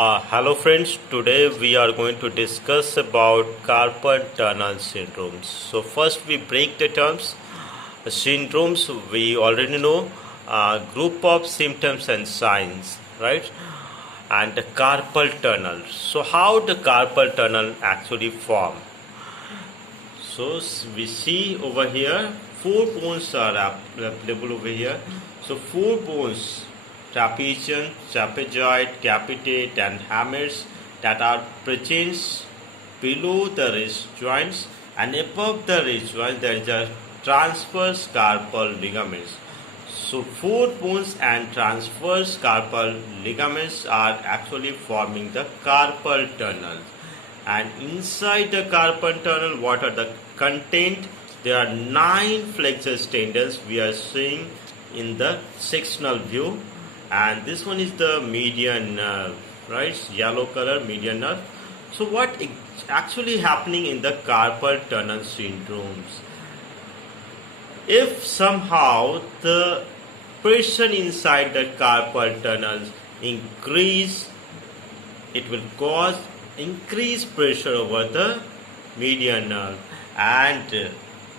Hello friends, today we are going to discuss about carpal tunnel syndromes. So first we break the terms. Syndromes we already know, group of symptoms and signs, right? And the carpal tunnel. So how the carpal tunnel actually form? So we see over here, four bones are available over here. So four bones, trapezium, trapezoid, capitate and hamers, that are present below the wrist joints, and above the wrist joint there is a transverse carpal ligaments. So four bones and transverse carpal ligaments are actually forming the carpal tunnel. And inside the carpal tunnel, what are the content? There are 9 flexor tendons we are seeing in the sectional view, and this one is the median nerve, right? Yellow color median nerve. So what is actually happening in the carpal tunnel syndromes? If somehow the pressure inside the carpal tunnels increase, it will cause increased pressure over the median nerve, and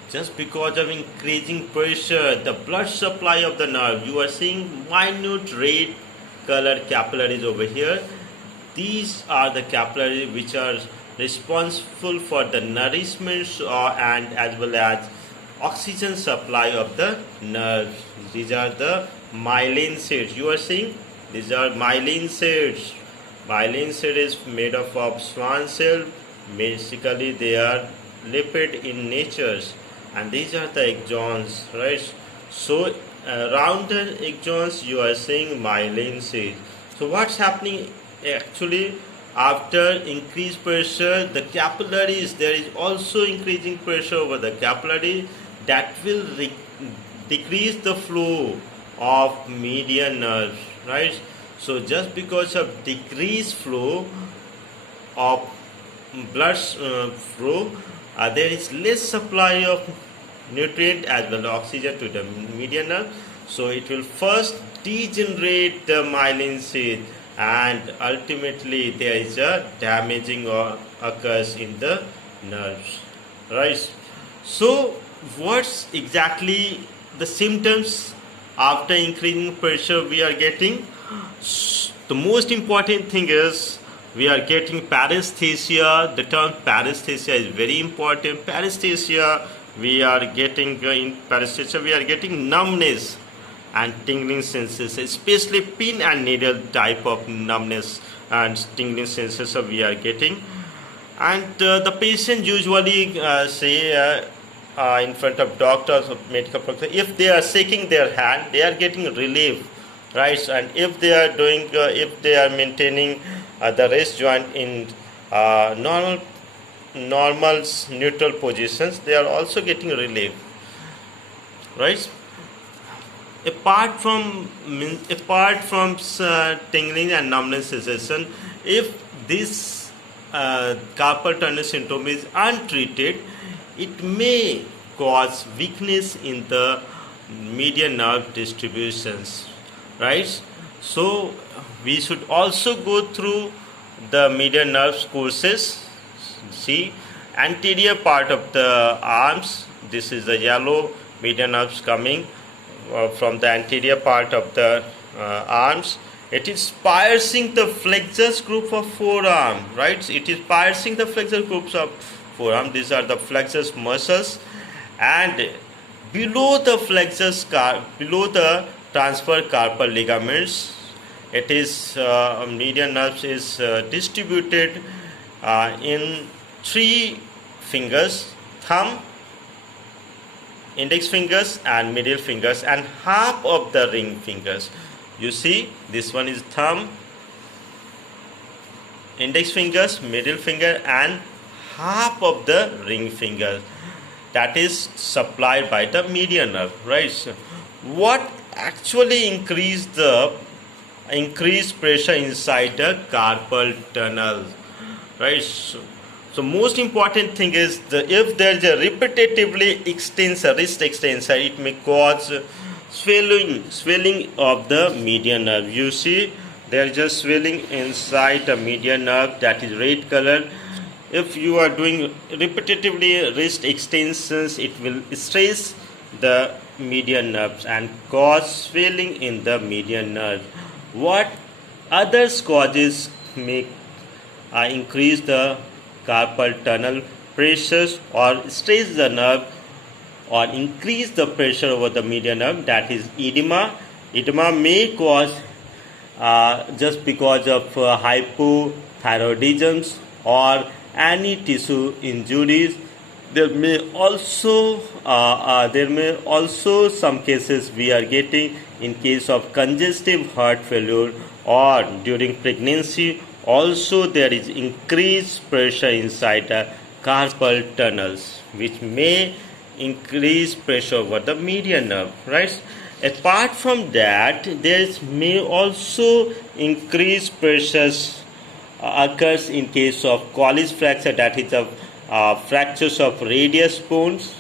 just because of increasing pressure, the blood supply of the nerve, you are seeing minute red colored capillaries over here. These are the capillaries which are responsible for the nourishment and as well as oxygen supply of the nerves. These are the myelin sheaths. You are seeing these are myelin sheaths. Myelin sheath is made up of swan cell. Basically, they are lipid in nature, and these are the axons, right? So around the axons, you are seeing myelin sheath. So what's happening actually? After increased pressure, the capillaries, there is also increasing pressure over the capillary, that will decrease the flow of median nerves, right? So just because of decreased flow of blood flow, there is less supply of nutrient as well as oxygen to the median nerve. So it will first degenerate the myelin sheath, and ultimately there is a damaging occurs in the nerves, right? So what's exactly the symptoms after increasing pressure we are getting? The most important thing is we are getting paresthesia. The term paresthesia is very important. Paresthesia, we are getting in paresthesia we are getting numbness and tingling sensation, especially pin and needle type of numbness and tingling sensation we are getting. And the patient usually say in front of doctors or medical professionals, if they are shaking their hand, they are getting relief, right? And if they are doing, if they are maintaining the wrist joint in normal neutral positions, they are also getting relief, right? Apart from tingling and numbness sensation, if this carpal tunnel syndrome is untreated, it may cause weakness in the median nerve distributions, right? So we should also go through the median nerve courses. See, anterior part of the arms, this is the yellow median nerves coming from the anterior part of the arms. It is piercing the flexus group of forearm, right? It is piercing the flexus groups of forearm. These are the flexus muscles, and below the below the transverse carpal ligaments, it is median nerves is distributed in 3 fingers: thumb, index fingers and middle fingers, and half of the ring fingers. You see, this one is thumb, index fingers, middle finger and half of the ring finger, that is supplied by the median nerve, right? So what actually increased pressure inside the carpal tunnel, right? So most important thing is if there is a repetitively wrist extensor, it may cause swelling of the median nerve. You see there is a swelling inside the median nerve that is red color. If you are doing repetitively wrist extensions, it will stress the median nerves and cause swelling in the median nerve. What other causes may increase the carpal tunnel pressures or stress the nerve or increase the pressure over the median nerve? That is edema. Edema may cause just because of hypothyroidism or any tissue injuries. There may also some cases we are getting in case of congestive heart failure or during pregnancy. Also there is increased pressure inside the carpal tunnels, which may increase pressure over the median nerve, right? Apart from that, there may also increase pressures occurs in case of Colles fracture, that is a fractures of radius bones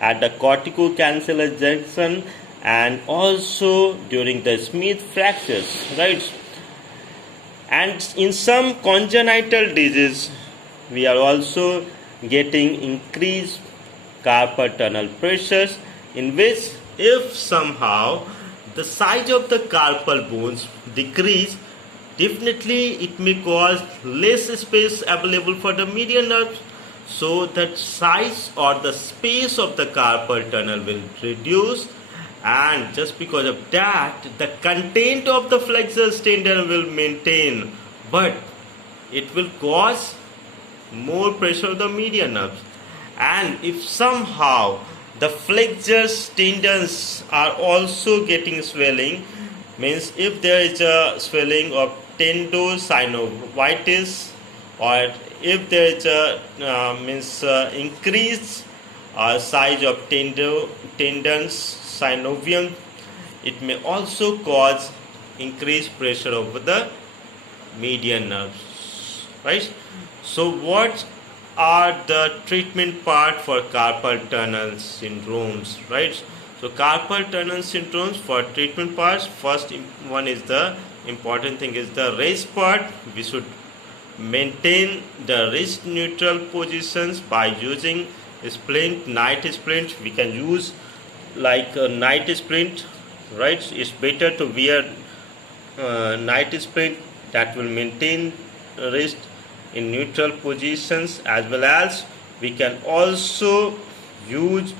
at the corticocancellous junction, and also during the Smith fractures, right? And in some congenital disease, we are also getting increased carpal tunnel pressures, in which if somehow the size of the carpal bones decrease, definitely it may cause less space available for the median nerves. So the size or the space of the carpal tunnel will reduce, and just because of that, the content of the flexor tendon will maintain, but it will cause more pressure on the median nerves. And if somehow the flexor tendons are also getting swelling, means if there is a swelling of tendinosynovitis, or if there is a increased size of tendons synovium, it may also cause increased pressure over the median nerves, right? So what are the treatment part for carpal tunnel syndromes, right? So carpal tunnel syndromes, for treatment parts, first one is the important thing is the rest part. We should maintain the wrist neutral positions by using splint, night splint. We can use like a night splint, right? It's better to wear night splint that will maintain wrist in neutral positions, as well as we can also use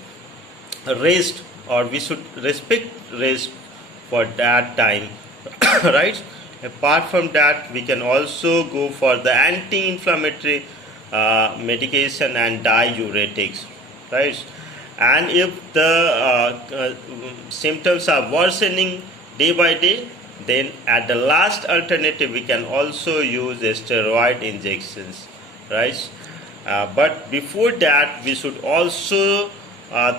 rest, or we should respect rest for that time, right? Apart from that, we can also go for the anti-inflammatory medication and diuretics, right? And if the symptoms are worsening day by day, then at the last alternative we can also use steroid injections, right? But before that, we should also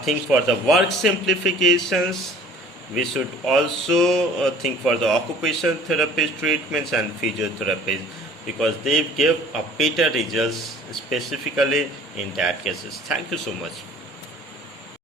think for the work simplifications. We should also think for the occupational therapist treatments and physiotherapies, because they give a better results specifically in that cases. Thank you so much.